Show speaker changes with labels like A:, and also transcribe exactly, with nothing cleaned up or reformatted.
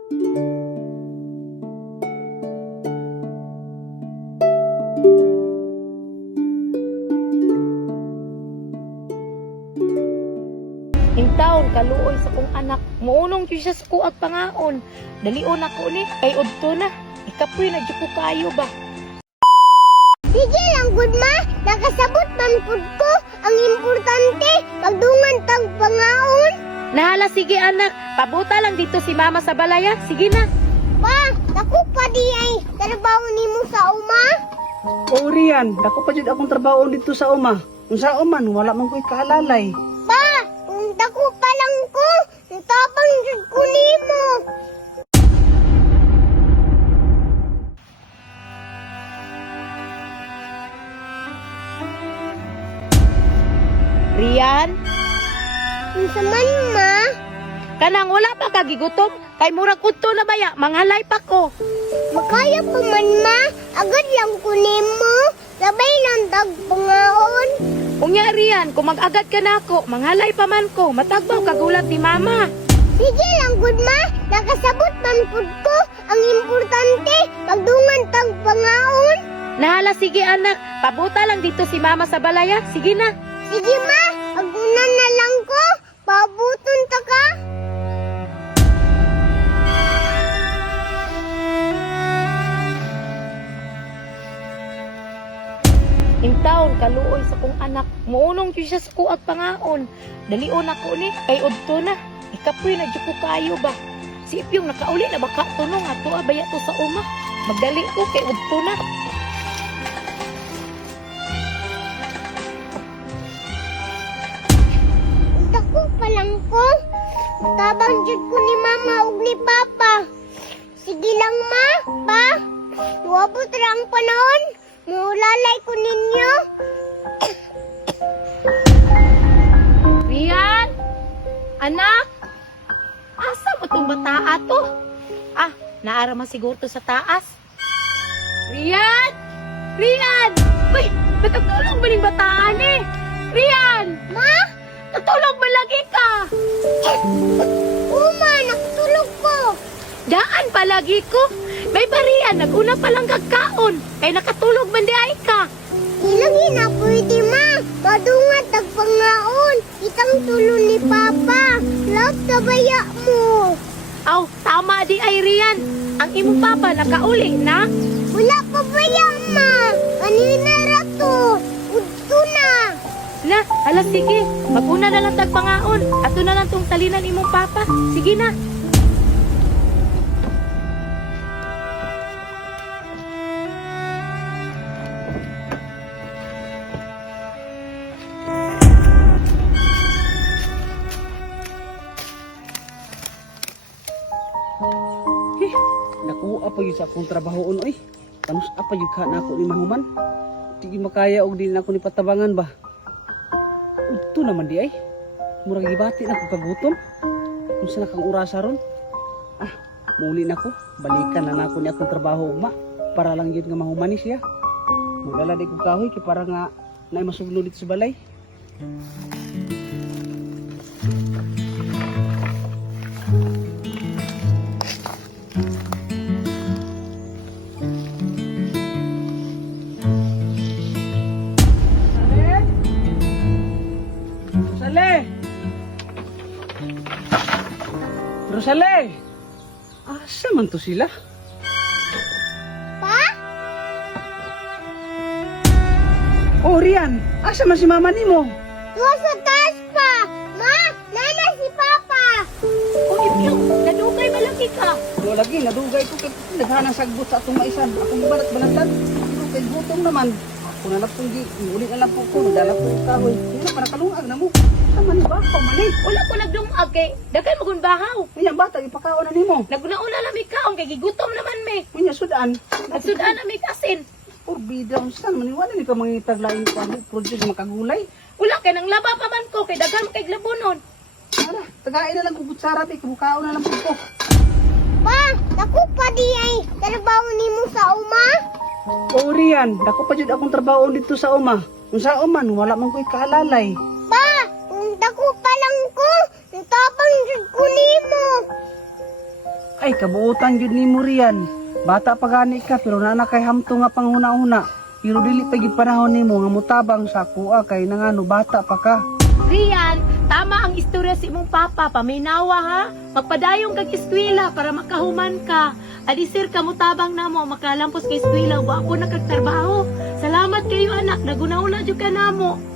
A: Yung taon, kaluoy sa kong anak. Muunong yun siya sa kuag pangaon. Dalion ako ni, kay udto na. Ikapoy na dyan ko kayo ba?
B: Sige lang, good ma. Nakasabot man pud ko. Ang importante, magdungan tang pangaon.
A: Nahala, sige anak. Pabuta lang dito si mama sa balaya. Sige na.
B: Pa, naku pa di ay trabaho nimo sa uma.
C: O Rian, dako pa jud akong trabaho dito sa uma. Kung sa uman, wala man ko'y kaalalay.
B: Pa, kung dako pa lang ko, tabang jud ko nimo.
A: Rian,
B: Unsa man ma?
A: kanang wala pa kagigutom. Kay murag udto na baya, manghalay pa ko.
B: Makaya pa man ma, agad lang ko nimo. Sabay lang tag pangaon.
A: Unya Rian, kung mag-agad ka na ako, manghalay pa man ko. Matagbaw kagulat ni mama.
B: Sige lang, good ma. Nakasabot man pud ko. Ang importante, magdungan tang pangaon.
A: Nahala, sige anak. Pabuta lang dito si mama sa balaya. Sige na.
B: Sige ma, agunan na lang ko. Pabuton ta ka.
A: Yung taon, kaluoy sa kong anak. Muunong yun siya sa kuag pangaon. Dalion ako ni, kay udto na. Ikapoy na dyan ko kayo ba? Si Ipyong nakauli na baka tunong ato abaya to sa uma. Magdali ko kay udto na.
B: Dako pa lang ko. Tabang jud ko ni mama ug ni papa. Sige lang ma, pa. Wabot ra ang panahon. Mulalay ko ninyo.
A: Rian! Anak! Asa mo itong bata ato? Ah, naaraman siguro to sa taas. Rian! Rian! Uy, natutulog ba ning bataan eh? Rian!
B: Ma?
A: Natulog ba lagi ka?
B: Uma, nakatulog ko.
A: Daan pa lagi ko. May barian, naguna pa lang kagkaon. Kay nakatulog man di ay ka.
B: Ilagi na pwede ma. Madungat ang pangaon. Itang tulo ni papa. Love sa baya mo.
A: Aw, tama di ay Rian. Ang imong papa nakauli na.
B: Wala pa baya ma. Kanina rato. Udto na.
A: Na, ala sige. Maguna na lang tagpangaon. Ato na lang tong talinan imong papa. Sige na.
C: Eh, nakuha pa yun sa akong trabahoon, oy. Tanus apa yun ka na ako ni mahuman. Di makaya og din ako ni patabangan ba. Udto naman di ay. Murag gibati na ko kagutom. Unsa na kang orasa ron? Ah, muli na ko. Balikan na nako ni akong trabaho ugma para lang yun nga mahumani siya. Maglaladi ko kahoy kay para nga naay masuglo dito sa balay. Rosale! Rosale! Asa man to sila?
B: Pa?
C: Oh, Rian! Asa man si mama nimo?
B: Tuwa sa taas pa. Ma, nana si papa.
A: O Ipyong, nadugay malaki ka.
C: Wala lagi, nadugay ko kay naghanang sagbot sa atong maisan. Akong balat balatan. Kay gutom naman. Ako na lang pong gi, uli na lang po ko. Dala po yung kahoy. Hindi na pa nakalungag na mo. Sama ni ba? Pamanay.
A: Wala ko nagdumag kay daghan magun bahaw.
C: Kaya bata, ipakaon na nimo.
A: Naguna-una lang mi kaon kay gigutom naman me.
C: Kunya, sudan.
A: Nagsudaan na mi kasin.
C: Urbida, saan maniwala ni ka mga itaglain ko ano, produce makagulay.
A: Wala kay nang laba pa man ko kay daghan kay labunon.
C: Ara, tagain na lang kukutsara, te, kumukao na lang po ko.
B: Pa, naku pa di ay trabaho nimo sa uma.
C: O Rian, dako pa jud akong trabaho dito sa uma. Kung sa uman, wala man ko'y kaalalay.
B: Pa, kung dako pa lang ko, tabang jud ko nimo.
C: Ay, kabuutan yun ni Murian. Bata pa gani ka, pero nana kay hamto nga panghuna-una. Pero dili pa gyud panahon nimo nga mutabang sa kuha kay nangano bata pa ka.
A: Rian, tama ang istorya si imong papa. Paminawa ha. Magpadayong kag eskwela para makahuman ka. Adisir ka mutabang namo makalampos kay eskwela wa ako nakagtrabaho. Salamat kayo anak, nagunaula jud ka namo.